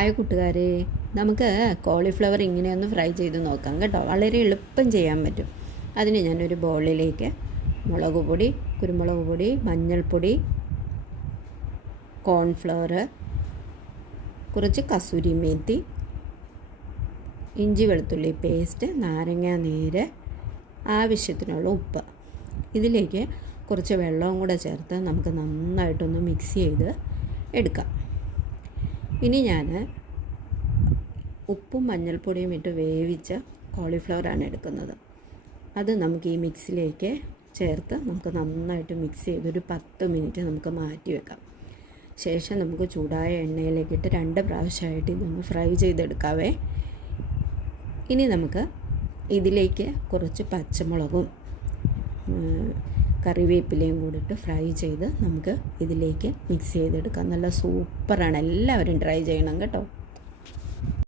Hi കൂട്ടുകാരെ, നമുക്ക് cauliflower ഇങ്ങനെയൊന്ന് fry ചെയ്ത് നോക്കാം കേട്ടോ. വളരെ എളുപ്പം ചെയ്യാൻ പറ്റും. അതിന് ഞാനൊരു ബൗളിലേക്ക് മുളക് പൊടി, കുരുമുളക് പൊടി, മഞ്ഞൾപ്പൊടി, കോൺഫ്ലവർ, കുറച്ച് കസൂരി മേത്തി, ഇഞ്ചി വെളുത്തുള്ളി പേസ്റ്റ്, നാരങ്ങ നീര്, ആവശ്യത്തിനുള്ള ഉപ്പ്, ഇതിലേക്ക് കുറച്ച് വെള്ളവും കൂടെ ചേർത്ത് നമുക്ക് നന്നായിട്ടൊന്ന് മിക്സ് ചെയ്ത് എടുക്കാം. ഇനി ഞാൻ ഉപ്പും മഞ്ഞൾപ്പൊടിയും ഇട്ട് വേവിച്ച കോളിഫ്ലവറാണ് എടുക്കുന്നത്. അത് നമുക്ക് ഈ മിക്സിലേക്ക് ചേർത്ത് നമുക്ക് നന്നായിട്ട് മിക്സ് ചെയ്തൊരു 10 മിനിറ്റ് നമുക്ക് മാറ്റി വെക്കാം. ശേഷം നമുക്ക് ചൂടായ എണ്ണയിലേക്കിട്ട് 2 പ്രാവശ്യമായിട്ട് ഇതൊന്ന് ഫ്രൈ ചെയ്തെടുക്കാവേ. ഇനി നമുക്ക് ഇതിലേക്ക് കുറച്ച് പച്ചമുളകും കറിവേപ്പിലയും കൂടിയിട്ട് ഫ്രൈ ചെയ്ത് നമുക്ക് ഇതിലേക്ക് മിക്സ് ചെയ്തെടുക്കാം. നല്ല സൂപ്പറാണ്. എല്ലാവരും ട്രൈ ചെയ്യണം കേട്ടോ.